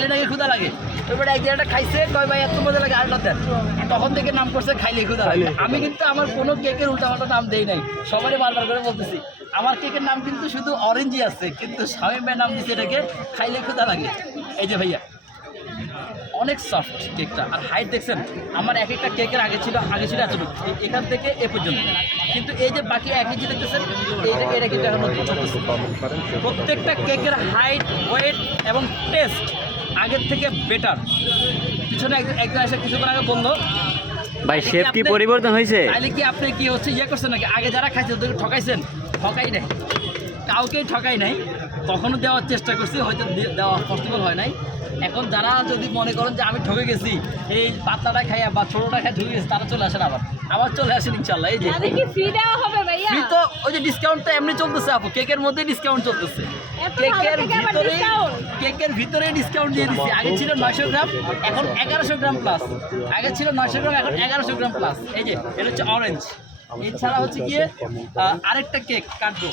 খাইলে নাকি ক্ষুধা লাগে। এবারে এক জায়গাটা খাইছে, কয় ভাই এত মজা লাগে আরেকটা দেন, তখন থেকে নাম করছে খাইলে ক্ষুধা লাগে। আমি কিন্তু আমার কোনো কেকের উল্টাপাল্টা নাম দেই নাই, সবারই বারবার করে বলতেছি আমার কেকের নাম কিন্তু শুধু অরেঞ্জই আছে, কিন্তু শামীম ভাই নাম দিচ্ছে এটাকে খাইলে ক্ষুধা লাগে। এই যে ভাইয়া অনেক সফট কেকটা, আর হাইট দেখছেন আমার এক একটা কেকের আগে ছিল এতটুকু, এখান থেকে এ পর্যন্ত, কিন্তু এই যে বাকি এক ইঞ্চি দেখতেছেন এটা কিন্তু এখন চলতেছে। প্রত্যেকটা কেকের হাইট, ওয়েট এবং টেস্ট আগের থেকে বেটার। পিছনে একজন এসে কিছুক্ষণ আগে বললো ভাই শেপ কি পরিবর্তন হয়েছে? তাহলে কি আপনি কি হচ্ছে ইয়ে করছেন নাকি? আগে যারা খাইছে ওদেরকে ঠকাইছেন? ঠকাই নাই, কাউকেই ঠকাই নাই। তখনও দেওয়ার চেষ্টা করছি, হয়তো দেওয়া পসিবল হয় নাই। এখন যারা যদি মনে করেন যে আমি ঠকে গেছি, এই পাতলাটা খাইয়া বা ছোটোটা খাই ঠকে গেছি, তারা চলে আসেন, আবার চলে আসেন ইনশাল্লাহ। এই যে ফ্রি দেওয়া হবে ভাইয়া, ফ্রি তো ওই যে ডিসকাউন্টটা এমনি চলতেছে আপু, কেকের মধ্যে ডিসকাউন্ট চলতেছে, কেকের ভিতরে ডিসকাউন্ট দিয়ে দিচ্ছি। আগে ছিল 900 গ্রাম, এখন 1100 গ্রাম প্লাস। আগে ছিল 900 গ্রাম, এখন 1100 গ্রাম প্লাস। এই যে এটা হচ্ছে অরেঞ্জ। এছাড়া হচ্ছে গিয়ে আরেকটা কেক কাটবো।